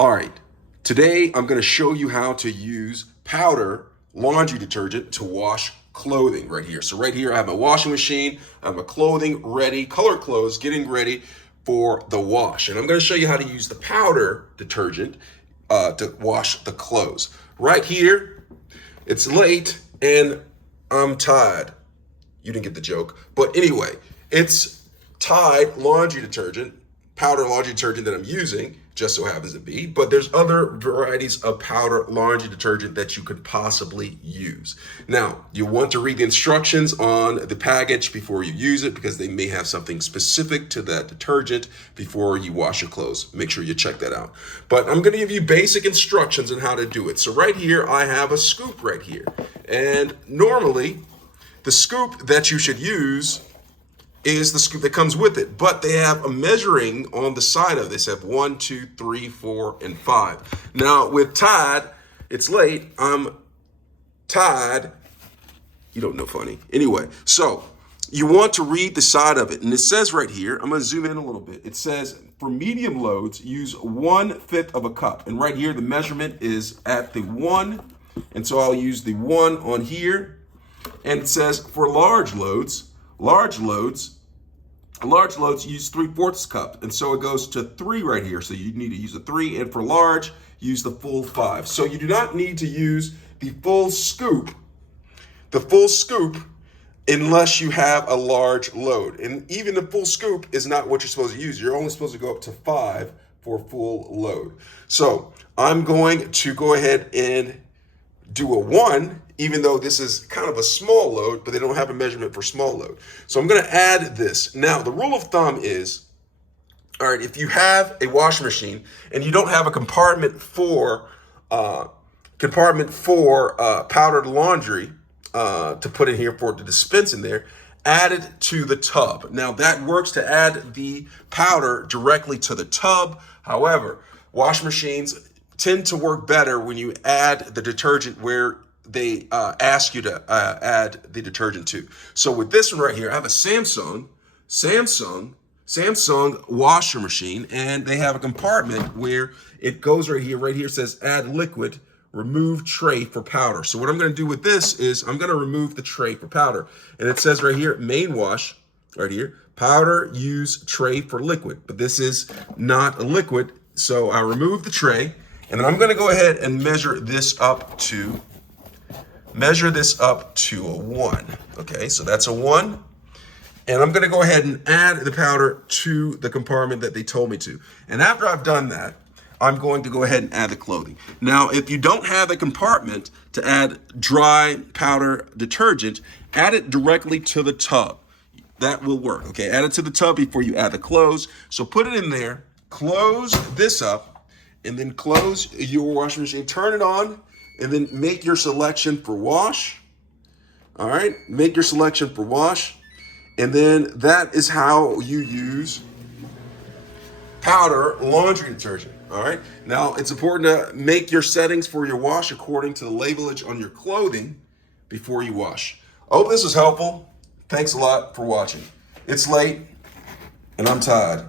All right, today I'm going to show you how to use powder laundry detergent to wash clothing right here. So right here I have my washing machine, I have my clothing ready, color clothes, getting ready for the wash. And I'm going to show you how to use the powder detergent to wash the clothes. Right here, it's late and I'm tired. You didn't get the joke. But anyway, it's Tide laundry detergent, powder laundry detergent that I'm using, just so happens to be, but there's other varieties of powder laundry detergent that you could possibly use. Now, you want to read the instructions on the package before you use it because they may have something specific to that detergent before you wash your clothes. Make sure you check that out. But I'm going to give you basic instructions on how to do it. So right here, I have a scoop right here. And normally, the scoop that you should use is the scoop that comes with it, but they have a measuring on the side of this. They have 1, 2, 3, 4, and 5. Now with Tide, it's late. I'm tired. You don't know funny. Anyway, so you want to read the side of it, and it says right here. I'm going to zoom in a little bit. It says for medium loads, use 1/5 of a cup, and right here the measurement is at the 1, and so I'll use the 1 on here. And it says for large loads use 3/4 cup. And so it goes to 3 right here. So you need to use a 3. And for large, use the full 5. So you do not need to use the full scoop unless you have a large load. And even the full scoop is not what you're supposed to use. You're only supposed to go up to 5 for full load. So I'm going to go ahead and do a 1, even though this is kind of a small load, but they don't have a measurement for small load. So I'm going to add this. Now, the rule of thumb is, all right, if you have a washing machine and you don't have a compartment for powdered laundry to put in here for it to dispense in there, add it to the tub. Now, that works to add the powder directly to the tub. However, washing machines tend to work better when you add the detergent where they ask you to add the detergent to. So with this one right here, I have a Samsung washer machine, and they have a compartment where it goes right here. Right here it says add liquid, remove tray for powder. So what I'm going to do with this is I'm going to remove the tray for powder. And it says right here, main wash, right here, powder use tray for liquid. But this is not a liquid, so I remove the tray. And then I'm going to go ahead and measure this up to a 1. Okay, so that's a 1. And I'm going to go ahead and add the powder to the compartment that they told me to. And after I've done that, I'm going to go ahead and add the clothing. Now, if you don't have a compartment to add dry powder detergent, add it directly to the tub. That will work. Okay, add it to the tub before you add the clothes. So put it in there, close this up, and then close your washing machine, turn it on, and then make your selection for wash. All right, make your selection for wash. And then that is how you use powder laundry detergent. All right, now it's important to make your settings for your wash according to the labelage on your clothing before you wash. I hope this was helpful. Thanks a lot for watching. It's late and I'm tired.